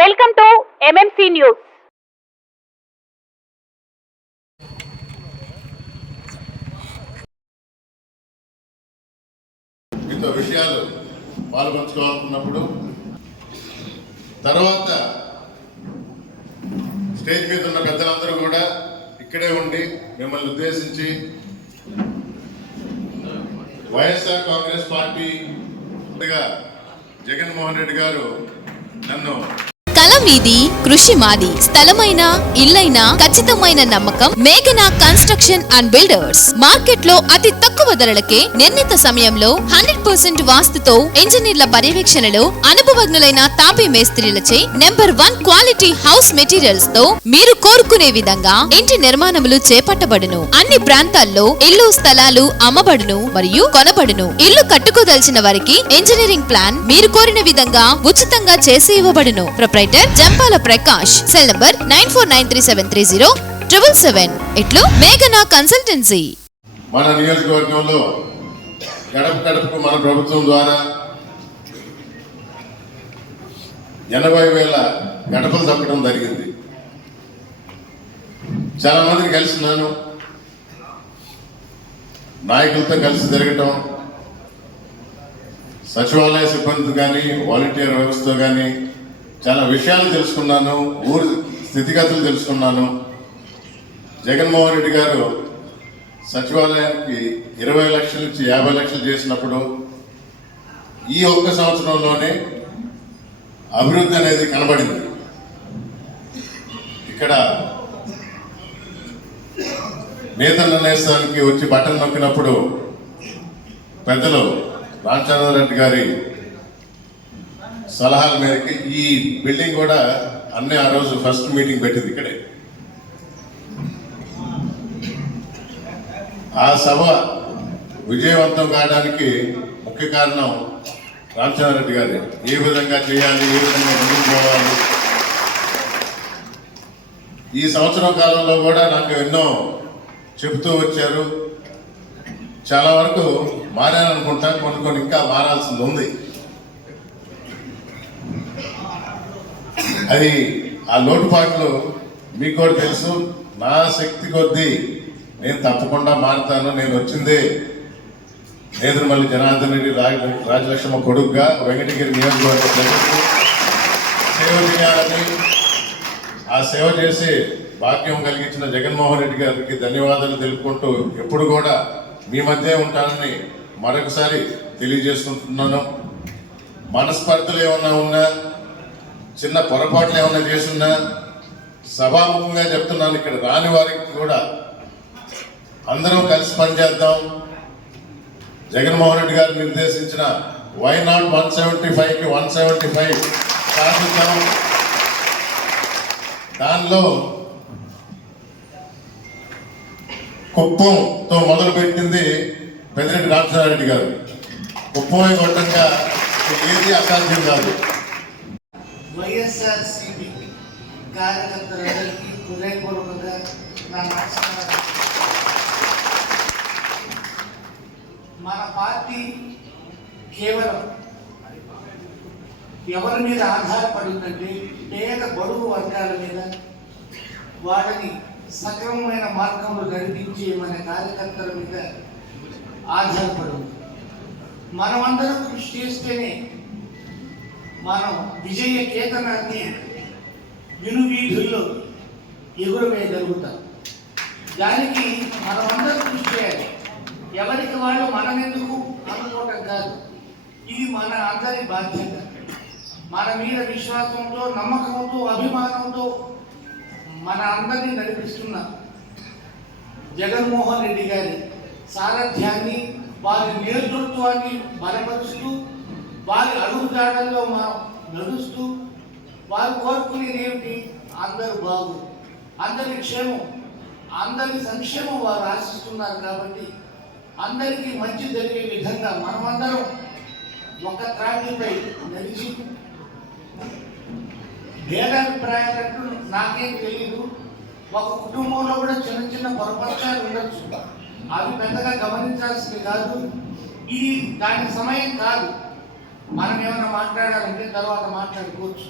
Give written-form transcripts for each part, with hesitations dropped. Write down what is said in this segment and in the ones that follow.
Welcome to MMC news. మీతో విషయాలు పాల్పంచుకోవాలనుకున్నప్పుడు తర్వాత స్టేజ్ మీద ఉన్న పెద్దలందరూ కూడా ఇక్కడే ఉండి మిమ్మల్ని ఉద్దేశించి వైఎస్ఆర్ కాంగ్రెస్ పార్టీ జగన్మోహన్ రెడ్డి గారు నన్ను కల మీది కృషి మాది స్థలమైన ఇల్లైనా ఖచ్చితమైన నమ్మకం మేఘనా కన్స్ట్రక్షన్ అండ్ బిల్డర్స్. మార్కెట్ లో అతి తక్కువ ధరలకే నిర్ణీత సమయంలో 100% వాస్తుతో ఇంజనీర్ల పర్యవేక్షణలో అనుభవజ్ఞులైన తాపీ మేస్త్రీలచే నెంబర్ 1 క్వాలిటీ హౌస్ మెటీరియల్స్ తో మీరు కోరుకునే విధంగా ఇంటి నిర్మాణములు చేపట్టబడును. అన్ని ప్రాంతాల్లో ఇల్లు స్థలాలు అమ్మబడును మరియు కొనబడును. ఇల్లు కట్టుకోదలిచిన వారికి ఇంజనీరింగ్ ప్లాన్ మీరు కోరిన విధంగా ఉచితంగా చేసి ఇవ్వబడును. జంపాల ప్రకాష్. Cell number 9493730777. ఇట్లు మేఘనా కన్సల్టెన్సీ. మన నియోజకవర్గంలో గడప గడపకు మన ప్రభుత్వం ద్వారా 80,000 గడపలు తప్పడం జరిగింది. చాలా మందిని కలిసినాను, నాయకులతో కలిసి తిరగటం, సచివాలయ సిబ్బంది కానీ వాలంటీర్ వ్యవస్థ కానీ చాలా విషయాలు తెలుసుకున్నాను, ఊరి స్థితిగతులు తెలుసుకున్నాను. జగన్మోహన్ రెడ్డి గారు సచివాలయానికి 20 లక్షల నుంచి 50 లక్షలు చేసినప్పుడు ఈ ఒక్క సంవత్సరంలోనే అభివృద్ధి అనేది కనబడింది. ఇక్కడ నేతల నేస్తానికి వచ్చి బటన్ నొక్కినప్పుడు పెద్దలు రామచంద్రారెడ్డి గారి సలహాల మేరకు ఈ బిల్డింగ్ కూడా అన్నీ ఆ రోజు ఫస్ట్ మీటింగ్ పెట్టింది ఇక్కడే. ఆ సభ విజయవంతం కావడానికి ముఖ్య కారణం రామచంద్రారెడ్డి గారు. ఏ విధంగా చేయాలి, ఏ విధంగా ముందుకు పోవాలి. ఈ సంవత్సరం కాలంలో కూడా నాకు ఎన్నో చెబుతూ వచ్చారు. చాలా వరకు మారాలనుకుంటా, కొన్ని ఇంకా మారాల్సింది ఉంది. అది ఆ లోటుపాట్లు మీకు కూడా తెలుసు. నా శక్తి కొద్దీ నేను తప్పకుండా మారుతాను. నేను వచ్చిందే నేదురుమల్లి జనార్దన్ రెడ్డి రాజలక్ష్మ కొడుకుగా వెంకటగిరి నియోజకవర్గ ప్రజలకు సేవ చేయాలని, ఆ సేవ చేసి భాగ్యం కలిగించిన జగన్మోహన్ రెడ్డి గారికి ధన్యవాదాలు తెలుపుకుంటూ ఎప్పుడు కూడా మీ మధ్య ఉంటానని మరొకసారి తెలియజేసుకుంటున్నాను. మనస్పర్ధలు ఏమన్నా ఉన్నా, చిన్న పొరపాట్లు ఏమన్నా చేస్తున్నా సభాముఖంగా చెప్తున్నాను. ఇక్కడ రాని వారికి కూడా అందరం కలిసి పనిచేద్దాం. జగన్మోహన్ రెడ్డి గారు నిర్దేశించిన వై నాట్ 175కి 175 సాధిద్దాం. దానిలో కుప్పంతో మొదలుపెట్టింది పెద్దిరెడ్డి రామచంద్రారెడ్డి గారు. కుప్పమే కొట్టంగా ఏది అసాధ్యం కాదు. వైఎస్ఆర్సీపీ కార్యకర్తలందరికీ హృదయపూర్వకంగా నా నమస్కారం. మన పార్టీ కేవలం ఎవరి మీద ఆధారపడిందంటే పేద బడుగు వర్గాల మీద, వాటిని సక్రమమైన మార్గంలో నడిపించే మన కార్యకర్తల మీద ఆధారపడింది. మనమందరం కృషి చేస్తేనే మనం విజయ కేతనాన్ని వినువీధుల్లో ఎగురవేయగలుగుతాం. దానికి మనమందరం కృషి చేయాలి. ఎవరికి వాళ్ళు మనమెందుకు అనుకోవటం కాదు, ఇది మన అందరి బాధ్యత. మన మీద విశ్వాసంతో, నమ్మకంతో, అభిమానంతో మన అందరినీ నడిపిస్తున్న జగన్మోహన్ రెడ్డి గారి సారథ్యాన్ని, వారి నేతృత్వాన్ని బలపరుస్తూ, వారి అడుగుజాడల్లో మనం నడుస్తూ, వారు కోరుకునేది ఏమిటి? అందరూ బాగు, అందరి క్షేమం, అందరి సంక్షేమం వారు ఆశిస్తున్నారు. కాబట్టి అందరికీ మంచి జరిగే విధంగా మనమందరం ఒక త్రాటిపై నడిచి, భేదాభిప్రాయాలంటూ నాకేం తెలియదు. ఒక కుటుంబంలో కూడా చిన్న చిన్న పొరపక్షాలు ఉండొచ్చు, అవి పెద్దగా గమనించాల్సింది కాదు. ఇది దాని సమయం కాదు. మనం ఏమైనా మాట్లాడాలంటే తర్వాత మాట్లాడుకోవచ్చు.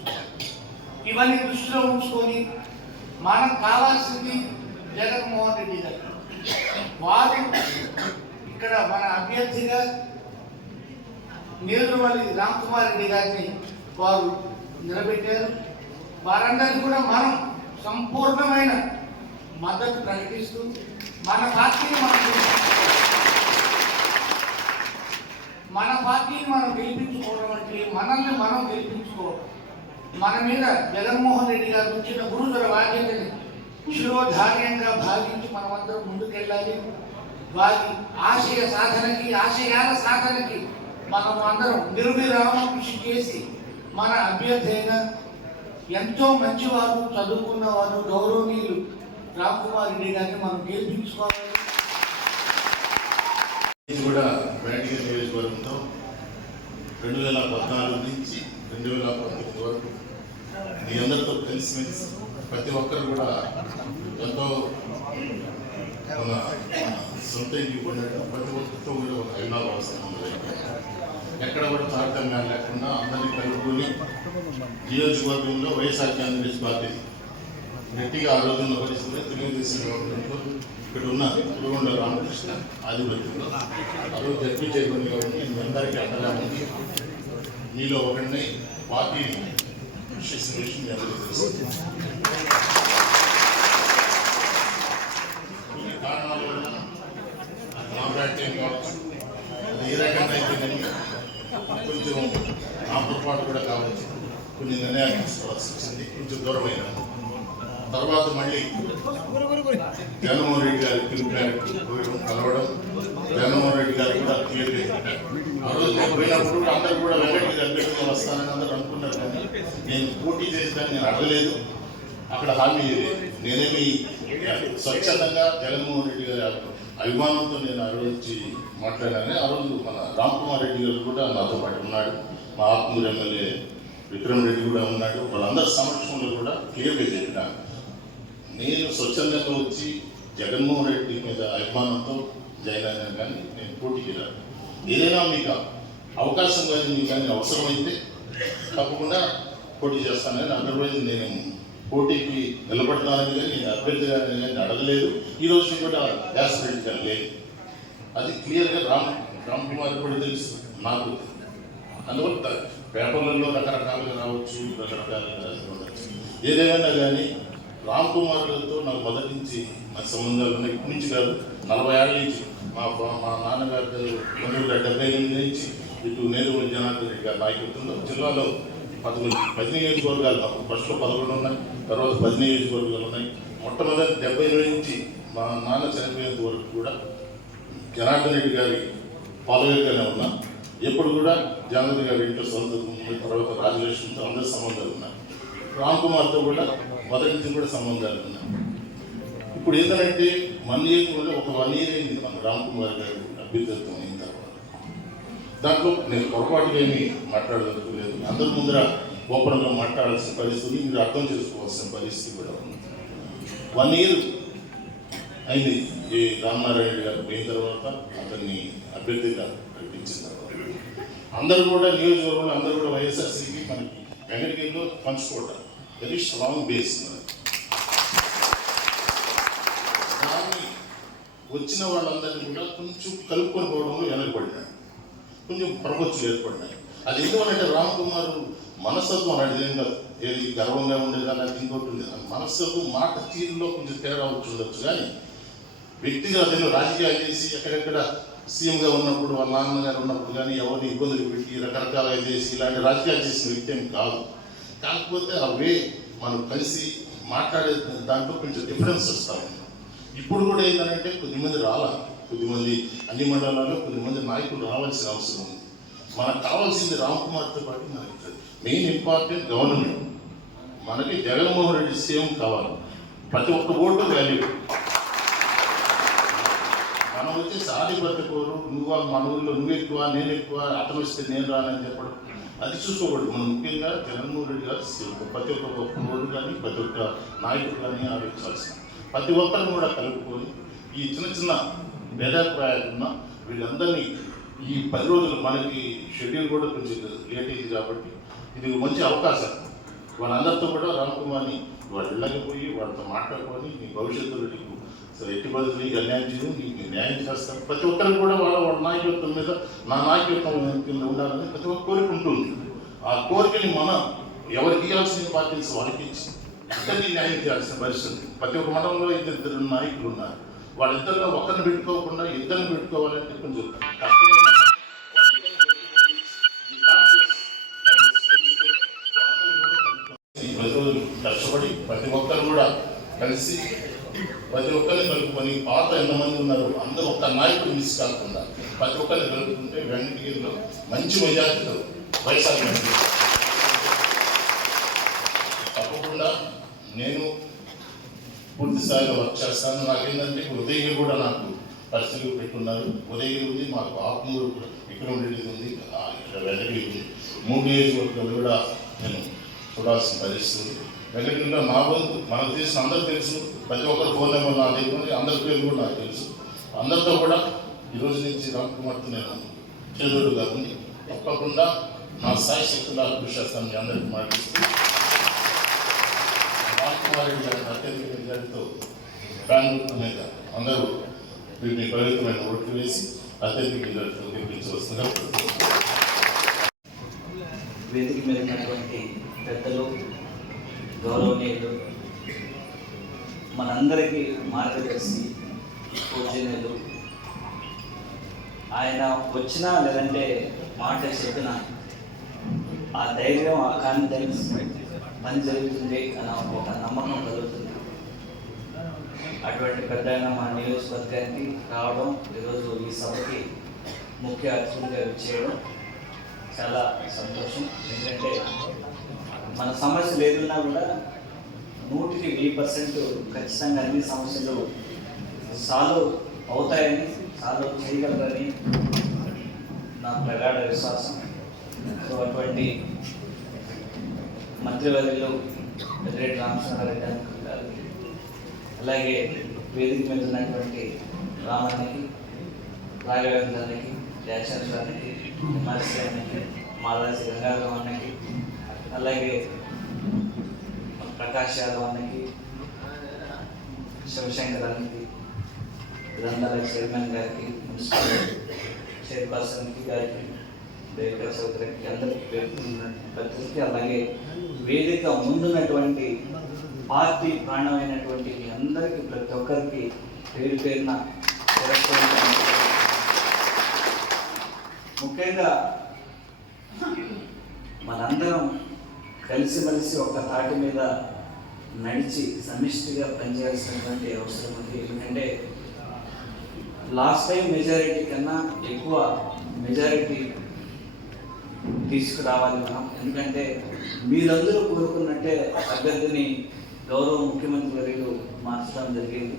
ఇవన్నీ దృష్టిలో ఉంచుకొని మనకు కావాల్సింది జగన్మోహన్ రెడ్డి గారు. వారు ఇక్కడ మన అభ్యర్థిగా నేదురుమల్లి రామ్కుమార్ రెడ్డి గారిని వారు నిలబెట్టారు. వారందరికీ కూడా మనం సంపూర్ణమైన మద్దతు ప్రకటిస్తూ మన పార్టీని మనం గెలిపించుకోవడం అంటే మనల్ని మనం గెలిపించుకోవడం. మన మీద జగన్మోహన్ రెడ్డి గారు ఇచ్చిన గురుతర బాధ్యతని శిరోధార్యంగా భావించి మనమందరం ముందుకెళ్ళాలి. వారి ఆశయాల సాధనకి మనం అందరం నిర్విరామ కృషి చేసి మన అభ్యర్థి అయిన ఎంతో మంచివారు, చదువుకున్నవారు, గౌరవనీయులు రామ్కుమార్ రెడ్డి గారిని మనం గెలిపించుకోవాలి. కూడా వేటగిరి నియోజకవర్గంతో 2014 నుంచి 2019 వరకు మీ అందరితో కలిసిమెలిసి ప్రతి ఒక్కరు కూడా ఎంతో మన సొంత ఇంటికి ఉండడం, ప్రతి ఒక్కరితో కూడా ఒక అభిమానం ఎక్కడ కూడా తారతమ్యాలు లేకుండా అందరినీ కలుపుకొని నియోజకవర్గంలో వైఎస్ఆర్ కాంగ్రెస్ పార్టీ గట్టిగా ఆ రోజున్న పరిస్థితుల్లో తెలుగుదేశం గవర్నమెంట్లో ఇక్కడ ఉన్న పులిగొండ రామకృష్ణ ఆధిపత్యంలో ఆ రోజు జడ్పీ చైర్మన్గా ఉండి మీ అందరికీ అండగా ఉంది. మీలో ఒకరిని పార్టీ విషయం కొన్ని కారణాల వల్ల మాట్లాడటం కావచ్చు, అది ఏ రకంగా అయితే కొంచెం నా పొరపాటు కూడా కావచ్చు, కొన్ని నిర్ణయాలు తీసుకోవాల్సి వచ్చింది. కొంచెం దూరమైన తర్వాత మళ్ళీ జగన్మోహన్ రెడ్డి గారి పిలుపు కలవడం, జగన్మోహన్ రెడ్డి గారు కూడా క్లియర్ చేశారు. ఆ రోజు నేను పోయినప్పుడు అందరూ కూడా వెంకటగిరి అభ్యర్థిగా వస్తానని అందరూ అనుకున్నారు. కానీ నేను పోటీ చేసేదాన్ని నేను అడగలేదు, అక్కడ హామీ లేదు. నేనేమి స్వచ్ఛందంగా జగన్మోహన్ రెడ్డి గారి అభిమానంతో నేను ఆ రోజు వచ్చి మాట్లాడాను. ఆ రోజు మన రామ్కుమార్ రెడ్డి గారు కూడా నాతో పాటు ఉన్నాడు, మా ఆత్మూరు ఎమ్మెల్యే విక్రమ్ రెడ్డి కూడా ఉన్నాడు. వాళ్ళందరి సమక్షంలో కూడా క్లియర్గా చెప్పినాను. నేను స్వచ్ఛందంగా వచ్చి జగన్మోహన్ రెడ్డి మీద అభిమానంతో జాయిన్ అయినాను, కానీ నేను పోటీకి రాను. ఏదైనా మీకు అవకాశం కానీ మీకు కానీ అవసరమైతే తప్పకుండా పోటీ చేస్తానని, అదర్వైజ్ నేను పోటీకి నిలబడతానని కానీ నేను అభ్యర్థిగా కానీ అడగలేదు. ఈ రోజు కూడా యాస్పిరెంట్ కానీ లేదు. అది క్లియర్గా రామ్కుమార్ కూడా తెలుసు, నాకు. అందువల్ల పేపర్లలో రకరకాలుగా రావచ్చు, రకరకాలుగా ఉండవచ్చు. ఏదేమైనా కానీ రామ్కుమార్ గారితో నాకు మొదటి నుంచి నాకు సంబంధాలు ఉన్నాయి. ఇప్పటి నుంచి కాదు, 40 ఏళ్ళ నుంచి. మా నాన్నగారు 1978 నుంచి ఇటు నేదురుమల్లి జనార్దన్ రెడ్డి గారి నాయకత్వంలో జిల్లాలో 10 నియోజకవర్గాలు, ఫస్ట్లో 11 ఉన్నాయి, తర్వాత 10 నియోజకవర్గాలు ఉన్నాయి. మొట్టమొదటి 78 నుంచి మా నాన్న చనిపోయేంత వరకు కూడా జనార్దన్ రెడ్డి గారి ఫాలోవర్గానే ఉన్నా. ఎప్పుడు కూడా జనార్దన్ గారి ఇంట్లో సొంత తర్వాత రాజలక్ష్మితో అందరి సంబంధాలు ఉన్నాయి. రామ్కుమార్తో కూడా మొదటి నుంచి కూడా సంబంధాలు ఉన్నాయి. ఇప్పుడు ఏంటంటే మన నియోజకవర్గంలో ఒక 1 year అయింది మన రామ్కుమార్ గారు అభ్యర్థిత్వం అయిన తర్వాత. దాంట్లో నేను పొరపాటుగా ఏమీ మాట్లాడదలుచుకోలేదు. అందరి ముందర ఓపెన్గా మాట్లాడాల్సిన పరిస్థితి, మీరు అర్థం చేసుకోవాల్సిన పరిస్థితి కూడా ఉంది. 1 year అయింది ఈ రామనారాయణ గారు పోయిన తర్వాత, అతన్ని అభ్యర్థిగా ప్రకటించిన తర్వాత అందరూ కూడా నియోజకవర్గంలో అందరూ కూడా వైఎస్ఆర్సీపీ మనకి వెంకటగిరిలో పంచుకోవటం వెరీ స్ట్రాంగ్ బేస్. దాన్ని వచ్చిన వాళ్ళందరినీ కూడా కొంచెం కలుపుకొని పోవడంలో వెనకబడినాడు, కొంచెం ప్రపంచం ఏర్పడినాయి. అది ఎందుకంటే రామ్కుమార్ మనస్తత్వం అడిగింది, ఏది గర్వంగా ఉండేది అలాగే ఇంకోటి ఉండేది. మనస్తత్వం మాట తీరులో కొంచెం తేడా ఉండొచ్చు, కానీ వ్యక్తిగా నేను రాజకీయాలు చేసి ఎక్కడెక్కడ సీఎంగా ఉన్నప్పుడు వాళ్ళ నాన్నగారు ఉన్నప్పుడు కానీ ఎవరిని ఇబ్బందులు పెట్టి రకరకాలుగా చేసి ఇలాంటి రాజకీయాలు చేసిన వ్యక్తి ఏం కాదు. కాకపోతే ఆ వే మనం కలిసి మాట్లాడే దాంట్లో కొంచెం డిఫరెన్స్ వస్తాము. ఇప్పుడు కూడా ఏంటంటే కొద్దిమంది రావాలి, కొద్దిమంది అన్ని మండలాల్లో కొద్దిమంది నాయకులు రావాల్సిన అవసరం ఉంది. మనకు కావాల్సింది రామ్కుమార్తో పాటు మనకి మెయిన్ ఇంపార్టెంట్ గవర్నమెంట్. మనకి జగన్మోహన్ రెడ్డి సీఎం కావాలి. ప్రతి ఒక్క ఓటు వాల్యూ. మనం వచ్చి సాధిపత్తి కోరు, మన ఊళ్ళో నువ్వు ఎక్కువ నేను ఎక్కువ, అతను వస్తే నేను రానని చెప్పడం అది చూసుకోకూడదు. మనం ముఖ్యంగా జగన్మోహన్ రెడ్డి గారు ప్రతి ఒక్క ఓటు కానీ ప్రతి ఒక్క నాయకుడు కానీ ఆలోచించాల్సిన, ప్రతి ఒక్కరిని కూడా కలుపుకొని ఈ చిన్న చిన్న భేదాభిప్రాయాలున్న వీళ్ళందరినీ ఈ 10 రోజులు మనకి షెడ్యూల్ కూడా కొంచెం లేట్ అయింది కాబట్టి ఇది మంచి అవకాశం. వాళ్ళందరితో కూడా రామ్ కుమార్ని వాళ్ళ ఇళ్ళకి పోయి వాళ్ళతో మాట్లాడుకొని నీ భవిష్యత్తులో నీకు అసలు ఎట్టి బదులు నీకు అన్యాయం చేయడం నీకు న్యాయం చేస్తాను. ప్రతి ఒక్కరికి కూడా వాళ్ళ నాయకత్వం మీద నా నాయకత్వం కింద ఉండాలని ప్రతి ఒక్క కోరిక ఉంటుంది. ఆ కోరికని మనం ఎవరికి ఇవ్వాల్సిన పార్టీస్ వాళ్ళకి ఇచ్చి ఇద్దరిని న్యాయం చేయాల్సిన పరిస్థితి. ప్రతి ఒక్క మండలంలో ఇద్దరు నాయకులు ఉన్నారు. వాళ్ళిద్దరిలో ఒక్కరిని పెట్టుకోకుండా ఇద్దరిని పెట్టుకోవాలంటే కొంచెం కష్టమైన కష్టపడి ప్రతి ఒక్కరు కూడా కలిసి ప్రతి ఒక్కరిని కలుపుకొని పాత ఎంతమంది ఉన్నారు అందరూ ఒక్క నాయకుడు మిస్ కాకుండా ప్రతి ఒక్కరిని కలుపుకుంటే వెంకటగిరిలో మంచి మెజార్టీతో వైఎస్ఆర్ తప్పకుండా నేను పూర్తి స్థాయిలో వర్క్ చేస్తాను. నాకేంటంటే ఉదయగిరి కూడా నాకు పరిస్థితులు పెట్టున్నారు. ఉదయగిరి ఉంది, మాకు ఆత్మూరు ఇక్కడ ఉండేది ఉంది, ఇక్కడ వెంకటగిరి ఉంది. 3 నియోజకవర్గాలు కూడా నేను చూడాల్సిన పరిస్థితి. వెంకటగిరిలో నా వంతు మనకు తెలిసిన అందరూ తెలుసు. ప్రతి ఒక్కరు ఫోన్ నెంబర్ నా దగ్గర అందరి పేర్లు కూడా నాకు తెలుసు. అందరితో కూడా ఈరోజు నుంచి రామ్ కుమార్తో నేను చేదోడుగా ఉంది. తప్పకుండా నా స్థాయి శక్తులా కృషి చేస్తాను. మీ అందరికీ మాట్లాడుతూ రామ్ కుమార్ రెడ్డి గారి అత్యధిక మెజారిటీతో బెంగళూరు మీద అందరూ వీటిని పరిమితమైన ఓట్లు వేసి అత్యధిక మెజారిటీతో గెలిపించవలసిందిగా వేదిక మీద ఉన్నటువంటి పెద్దలు, గౌరవనీయులు, మనందరికీ మార్గదర్శి, పూజనీయులు, ఆయన వచ్చినా లేదంటే మాట చెప్పిన ఆ ధైర్యం, ఆ కాన్ఫిడెన్స్ పని జరుగుతుంది అన్న ఒక నమ్మకం కలుగుతుంది. అటువంటి పెద్ద మా నియోజకవర్గానికి రావడం, ఈరోజు ఈ సభకి ముఖ్య అతిథిగా చేయడం చాలా సంతోషం. ఎందుకంటే మన సమస్యలు ఏదున్నా కూడా 100% ఖచ్చితంగా అన్ని సమస్యలు సాల్వ్ అవుతాయని, సాల్వ్ చేయగలరని నా ప్రగాఢ విశ్వాసం. సో అటువంటి మంత్రివర్యులు పెద్దిరెడ్డి రామచంద్రారెడ్డి గారు, అలాగే వేదిక మీద ఉన్నటువంటి రామానికి, రాఘవేంద్రానికి, జయచంద్రానికి, విమర్శనానికి, మాలాసి గంగాధరం అన్నకి, అలాగే ప్రకాష్ యాదవ్ అన్నకి, శివశంకర్ అన్నకి, గ్రంథాల చైర్మన్ గారికి, మున్సిపల్ చైర్పర్సన్కి గారికి, డైరెక్టర్ సౌకర్యకి, అందరికి ప్రతికి, అలాగే వేదిక ముందున్నటువంటి పార్టీ ప్రాణమైనటువంటి మీ అందరికీ, ప్రతి ఒక్కరికి పేరు పేరున ముఖ్యంగా మనందరం కలిసిమెలిసి ఒక తాటి మీద నడిచి సమిష్టిగా పనిచేయాల్సినటువంటి అవసరం ఉంది. ఎందుకంటే లాస్ట్ టైం మెజారిటీ కన్నా ఎక్కువ మెజారిటీ తీసుకురావాలి మనం. ఎందుకంటే మీరందరూ కోరుకున్నట్టే అభ్యర్థిని గౌరవ ముఖ్యమంత్రి వర్యులు మార్చడం జరిగింది.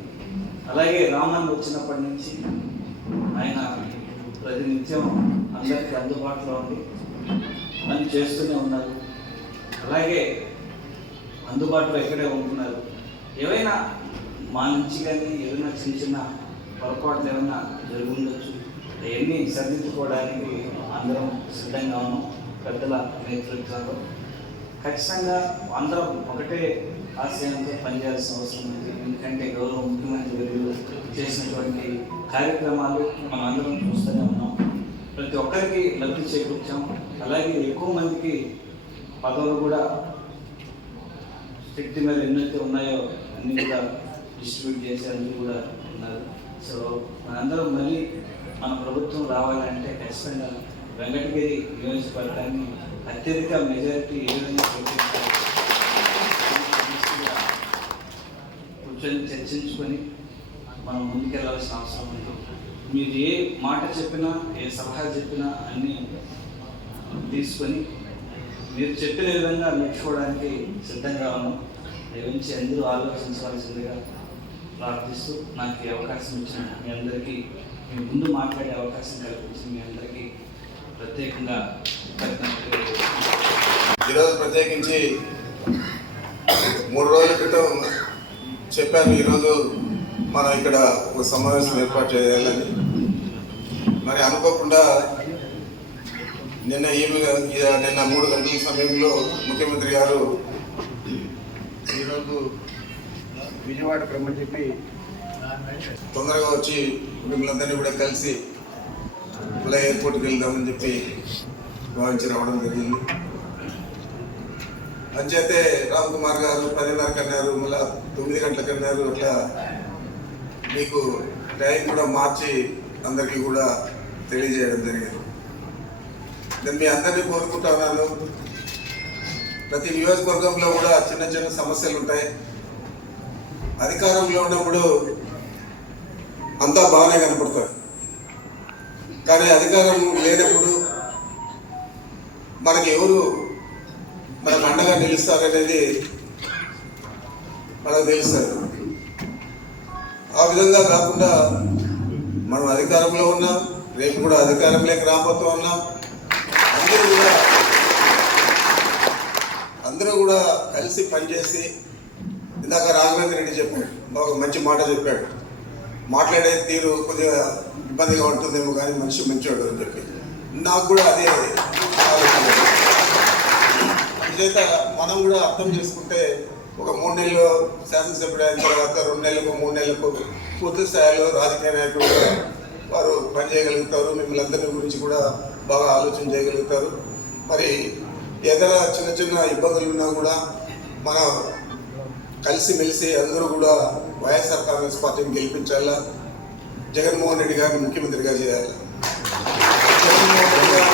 అలాగే రామన్ వచ్చినప్పటి నుంచి ఆయన ప్రతినిత్యం అందరికీ అందుబాటులో ఉండి పని చేస్తూనే ఉన్నారు. అలాగే అందుబాటులో ఎక్కడే ఉంటున్నారు. ఏవైనా మా నుంచి కానీ ఏదైనా చిన్న చిన్న పొరపాట్లు ఏమైనా జరుగుండొచ్చు, అవన్నీ సరిదిద్దుకోవడానికి అందరం సిద్ధంగా ఉన్నాం. పెద్దల నేతృత్వంలో ఖచ్చితంగా అందరం ఒకటే ఆశయంతో పనిచేయాల్సిన అవసరం ఉంది. ఎందుకంటే గౌరవ ముఖ్యమంత్రి వర్యులు చేసినటువంటి కార్యక్రమాలు మనం అందరం చూస్తూనే ఉన్నాం. ప్రతి ఒక్కరికి లబ్ధి చేకూర్చాం. అలాగే ఎక్కువ మందికి పదవులు కూడా శక్తి మీద ఎన్నైతే ఉన్నాయో అన్ని కూడా డిస్ట్రిబ్యూట్ చేసే అన్ని కూడా ఉన్నారు. సో మనందరం మళ్ళీ మన ప్రభుత్వం రావాలంటే ఖచ్చితంగా వెంకటగిరి నియోజకవర్గాన్ని అత్యధిక మెజారిటీ ఏ విధంగా కూర్చొని చర్చించుకొని మనం ముందుకెళ్లాల్సిన అవసరం ఉంది. మీరు ఏ మాట చెప్పినా, ఏ సలహా చెప్పినా అన్నీ తీసుకొని మీరు చెప్పిన విధంగా నడుచుకోవడానికి సిద్ధంగా ఉన్నాం. గురించి అందరూ ఆలోచించవలసిందిగా ప్రార్థిస్తూ నాకు ఈ అవకాశం ఇచ్చిన మీ అందరికీ, మీ ముందు మాట్లాడే అవకాశం కల్పించిన మీ అందరికీ ప్రత్యేకంగా ఈరోజు ప్రత్యేకించి 3 రోజుల క్రితం చెప్పాను ఈరోజు మనం ఇక్కడ ఒక సమావేశం ఏర్పాటు చేయాలని. మరి అనుకోకుండా నిన్న 3 గంటల సమయంలో ముఖ్యమంత్రి గారు ఈరోజు విజయవాడ రమ్మని చెప్పి తొందరగా వచ్చి మిమ్మల్ని కూడా కలిసి ఇలా ఎయిర్పోర్ట్కి వెళ్దామని చెప్పి భావించి రావడం జరిగింది. అంచేతే రామ్ కుమార్ గారు 10:30 అన్నారు, మళ్ళీ 9 గంటలకు అన్నారు. అట్లా మీకు టైం కూడా మార్చి అందరికీ కూడా తెలియజేయడం జరిగింది. నేను మీ అందరినీ కోరుకుంటున్నాను, ప్రతి నియోజకవర్గంలో కూడా చిన్న చిన్న సమస్యలు ఉంటాయి. అధికారంలో ఉన్నప్పుడు అంతా బాగానే కనపడతారు, కానీ అధికారం లేనప్పుడు మనకి ఎవరు మనకు అండగా నిలుస్తారనేది మనకు తెలుస్తుంది. ఆ విధంగా కాకుండా మనం అధికారంలో ఉన్నాం, రేపు కూడా అధికారంలోకి రాబోతూ ఉన్నాం. అందరూ కూడా కలిసి పనిచేసి, ఇందాక రాఘవేంద్ర రెడ్డి చెప్పాడు, ఒక మంచి మాట చెప్పాడు, మాట్లాడే తీరు కొద్దిగా ఇబ్బందిగా ఉంటుందేమో కానీ మనిషి మంచివాడు అని చెప్పి. నాకు కూడా అదే ఆలోచన. అందుచేత మనం కూడా అర్థం చేసుకుంటే ఒక 3 నెలలు శాసనసభ్యుడు అయిన తర్వాత 2 నెలలకు 3 నెలలకు పూర్తి స్థాయిలో రాజకీయ నాయకులుగా వారు పనిచేయగలుగుతారు. మిమ్మల్ని అందరి గురించి కూడా బాగా ఆలోచన చేయగలుగుతారు. మరి ఏదైనా చిన్న చిన్న ఇబ్బందులు ఉన్నా కూడా మనం కలిసిమెలిసి అందరూ కూడా వైఎస్ఆర్ కాంగ్రెస్ పార్టీని గెలిపించాలా, జగన్మోహన్ రెడ్డి గారిని ముఖ్యమంత్రిగా చేయాలి. జగన్మోహన్ రెడ్డి గారు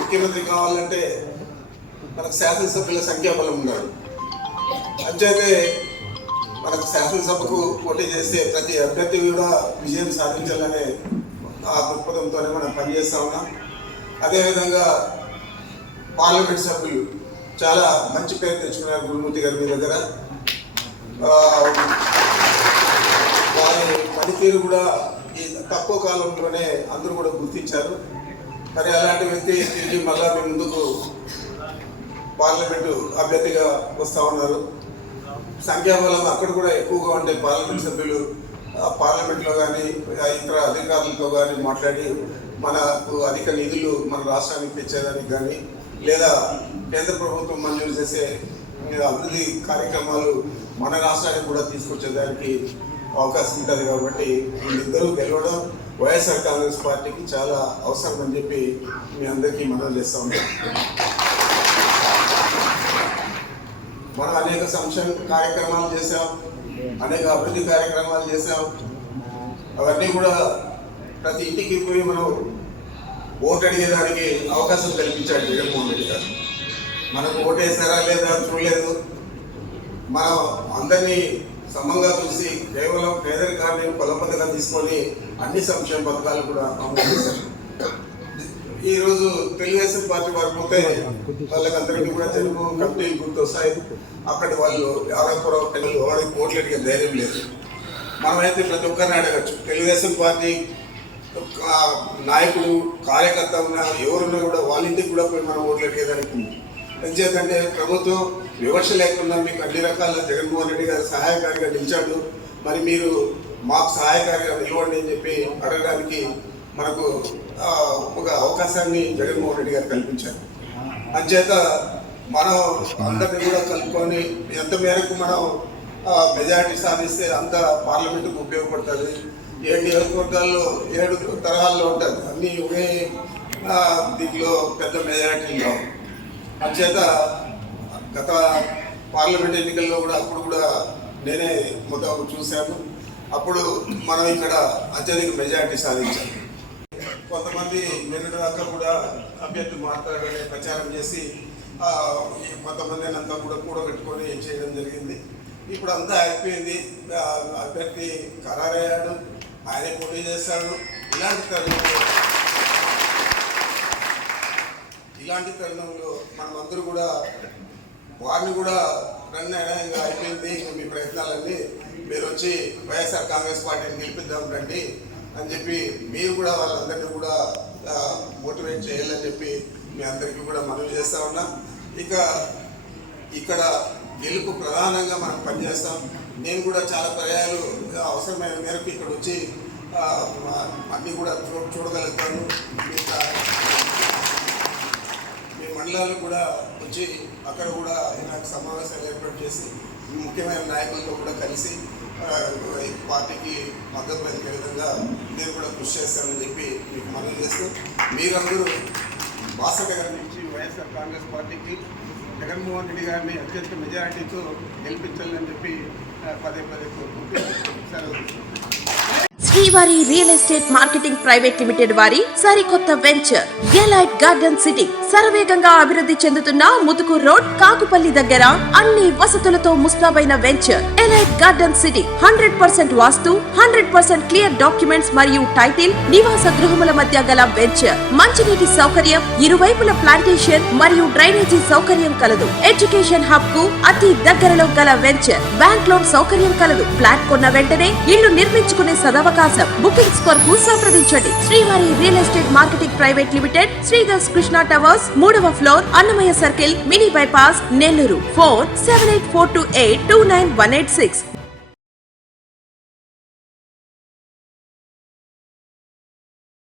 ముఖ్యమంత్రి కావాలంటే మనకు శాసనసభ్యుల సంఖ్యాబలం ఉండాలి. అంచేతే మనకు శాసనసభకు పోటీ చేస్తే ప్రతి అభ్యర్థి కూడా విజయం సాధించాలనే ఆ దృక్పథంతోనే మనం పనిచేస్తా ఉన్నాం. అదేవిధంగా పార్లమెంట్ సభ్యులు చాలా మంచి పేరు తెచ్చుకున్నారు గురుమూర్తి గారి మీ దగ్గర. వారి పనితీరు కూడా ఈ తక్కువ కాలంలోనే అందరూ కూడా గుర్తించారు. మరి అలాంటి వ్యక్తి తిరిగి మళ్ళా మీ ముందుకు పార్లమెంటు అభ్యర్థిగా వస్తూ ఉన్నారు. సంఖ్యాబలం అక్కడ కూడా ఎక్కువగా ఉంటే పార్లమెంట్ సభ్యులు పార్లమెంట్లో కానీ ఇతర అధికారులతో కానీ మాట్లాడి మనకు అధిక నిధులు మన రాష్ట్రానికి తెచ్చేదానికి కానీ, లేదా కేంద్ర ప్రభుత్వం మంజూరు చేసే అభివృద్ధి కార్యక్రమాలు మన రాష్ట్రానికి కూడా తీసుకొచ్చేదానికి అవకాశం ఉంటుంది. కాబట్టి వీళ్ళిద్దరూ గెలవడం వైఎస్ఆర్ కాంగ్రెస్ పార్టీకి చాలా అవసరం అని చెప్పి మీ అందరికీ మనవి చేస్తూ ఉంటాం. మనం అనేక సంక్షేమ కార్యక్రమాలు చేసాం, అనేక అభివృద్ధి కార్యక్రమాలు చేసాం. అవన్నీ కూడా ప్రతి ఇంటికి పోయి మనం ఓటు అడిగేదానికి అవకాశం కల్పించాడు జగన్మోహన్ రెడ్డి గారు. మనకు ఓటేసారా లేదా చూడలేదు. మనం అందరినీ సమంగా చూసి కేవలం పేదరికాన్ని కొలబద్దగా తీసుకొని అన్ని సంక్షేమ పథకాలు కూడా అమలు చేశారు. ఈరోజు తెలుగుదేశం పార్టీ వారు పోతే వాళ్ళకందరికీ కూడా తెలుగు కమిటీలు గుర్తొస్తాయి. అక్కడ వాళ్ళు ఆరోగ్యపురం వాడికి ఓట్లు అడిగే ధైర్యం లేదు. మనమైతే ప్రతి ఒక్కరిని అడగచ్చు. తెలుగుదేశం పార్టీ నాయకుడు కార్యకర్త ఉన్న ఎవరున్నా కూడా వాళ్ళ ఇంటికి కూడా పోయి మనం ఓట్లు అడిగేదానికి ఉంది. ఎందుకంటే ప్రభుత్వం వివక్ష లేకుండా మీకు అన్ని రకాల జగన్మోహన్ రెడ్డి గారు సహాయకారిగా నిలిచాడు, మరి మీరు మాకు సహాయకారిగా నిలవండి అని చెప్పి అడగడానికి మనకు ఒక అవకాశాన్ని జగన్మోహన్ రెడ్డి గారు కల్పించారు. అంచేత మనం అందరినీ కూడా కలుపుకొని ఎంత మేరకు మనం మెజారిటీ సాధిస్తే అంత పార్లమెంటుకు ఉపయోగపడుతుంది. 7 నియోజకవర్గాల్లో 7 తరహాల్లో ఉంటుంది, అన్నీ ఒకే దీంట్లో పెద్ద మెజారిటీలో. అంచేత గత పార్లమెంట్ ఎన్నికల్లో కూడా అప్పుడు కూడా నేనే మొత్తం చూశాను. అప్పుడు మనం ఇక్కడ అత్యధిక మెజారిటీ సాధించాం. కొంతమంది నిన్నటి దాకా కూడా అభ్యర్థి మాట్లాడాలని ప్రచారం చేసి కొంతమంది అంతా కూడా కూడగట్టుకొని చేయడం జరిగింది. ఇప్పుడు అంతా అయిపోయింది, అభ్యర్థి ఖరారయ్యాడు, ఆయనే పోటీ చేస్తాడు. ఇలాంటి తరుణంలో మనం అందరూ కూడా వారిని కూడా రన్ అయినా అయిపోయింది, మీ ప్రయత్నాలన్నీ మీరు వచ్చి వైఎస్ఆర్ కాంగ్రెస్ పార్టీని గెలిపిద్దాం రండి అని చెప్పి మీరు కూడా వాళ్ళందరినీ కూడా మోటివేట్ చేయాలని చెప్పి మీ అందరికీ కూడా మనవి చేస్తూ ఉన్నా. ఇక ఇక్కడ గెలుపు ప్రధానంగా మనం పనిచేస్తాం. నేను కూడా చాలా పర్యాయాలు అవసరమైన మేరకు ఇక్కడ వచ్చి అన్నీ కూడా చూడగలుగుతాను. మీ మండలాలు కూడా వచ్చి అక్కడ కూడా నాకు సమావేశాలు ఏర్పాటు చేసి ముఖ్యమైన నాయకులతో కూడా కలిసి ఈ పార్టీకి మద్దతు పలికే విధంగా నేను కూడా కృషి చేస్తానని చెప్పి మీకు మనవి చేస్తూ మీరందరూ బాసట గారి నుంచి వైఎస్ఆర్ కాంగ్రెస్ పార్టీకి జగన్మోహన్ రెడ్డి గారిని అత్యంత మెజారిటీతో గెలిపించాలని చెప్పి పదే కోరుకుంటూ సెలవు తీసుకుంటున్నాను. శ్రీవారి real estate marketing private limited వారి సరికొత్త వెంచర్ ఎలైట్ గార్డెన్ సిటీ శరవేగంగా అభివృద్ధి చెందుతున్న ముతుకూర్ రోడ్ కాకుపల్లి దగ్గర అన్ని వసతులతో ముస్తాబైన వెంచర్ ఎలైట్ గార్డెన్ సిటీ 100% వాస్తు 100% క్లియర్ డాక్యుమెంట్స్ మరియు టైటిల్ నివాస గృహముల మధ్య గల వెంచర్ మంచినీటి సౌకర్యం ఇరువైపుల ప్లాంటేషన్ మరియు డ్రైనేజీ సౌకర్యం కలదు. ఎడ్యుకేషన్ హబ్ కు అతి దగ్గరలో గల వెంచర్ బ్యాంక్ లోన్ సౌకర్యం కలదు. ఫ్లాట్ కొన్న వెంటనే ఇల్లు నిర్మించుకునే సదవకాశం. బుకింగ్స్ కొరకు సంప్రదించండి. Srivari real estate marketing private limited, Sridhar's Krishna towers, 3వ floor, Annamayya circle, mini bypass, Nellore. Phone 7842829186.